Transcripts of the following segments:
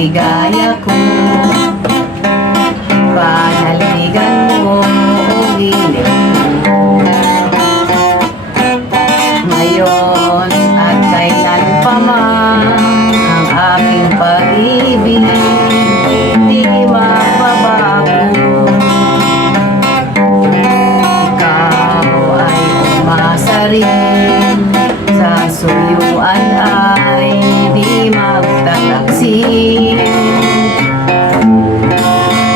Ligaya ko, panaligan mo o gilid ko. Ngayon at kailan pa man ang aking pag-ibig di magbabago. Ikaw ay umasa rin, sa suyuan ay di magtataksin.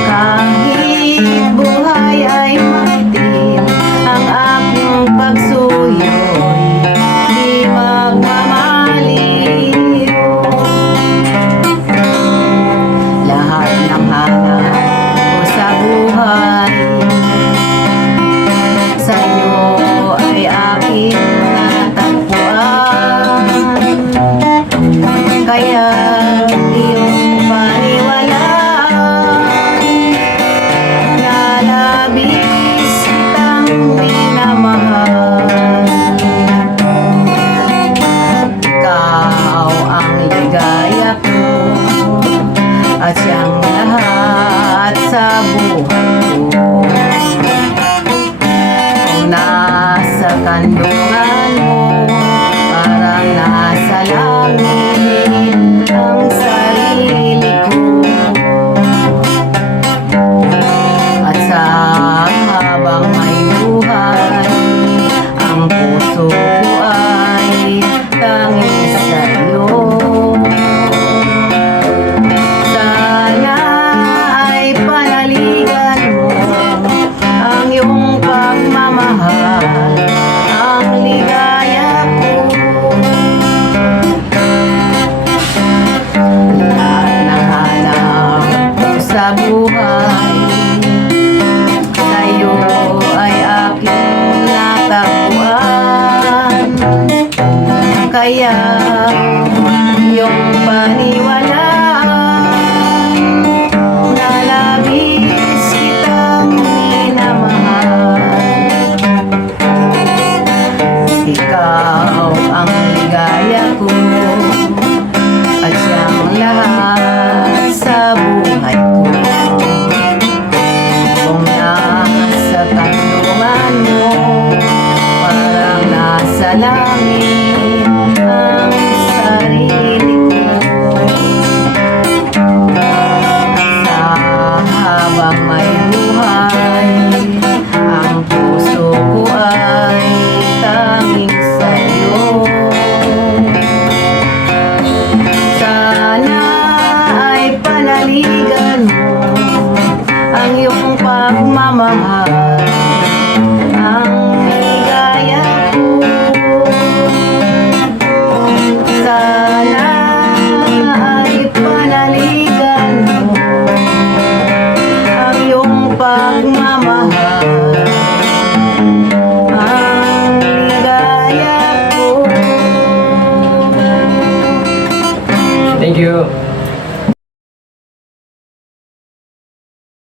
Kahit buhay ay makitin, ang aking pagsuyo'y di magmamaliw. Lahat ng hanap ko sa buhay, sa'yo ay aking natagpuan. Kaya iyong paniwalaan na labis kitang minamahal. Ikaw ang ligaya ko at siyang lahat sa buhay ko. Kung nasa kandungan mo, parang nasa langit ang sarili ko. At sa habang may buhay, ang puso ko ay tanging sa'yo. Sana ay panaligan mo ang iyong pagmamahal, ang ligaya ko. Sa buhay, sa'yo ay aking natagpuan. Kaya iyong paniwalaan na labis kitang minamahal. Ikaw ang ligaya ko at siyang lahat sa buhay ko. Kung nasa kandungan mo, parang nasa langit ang sarili ko. Sa habang may buhay, ang puso ko ay tanging sa'yo. Sana ay panaligan mo ang iyong pagmamahal,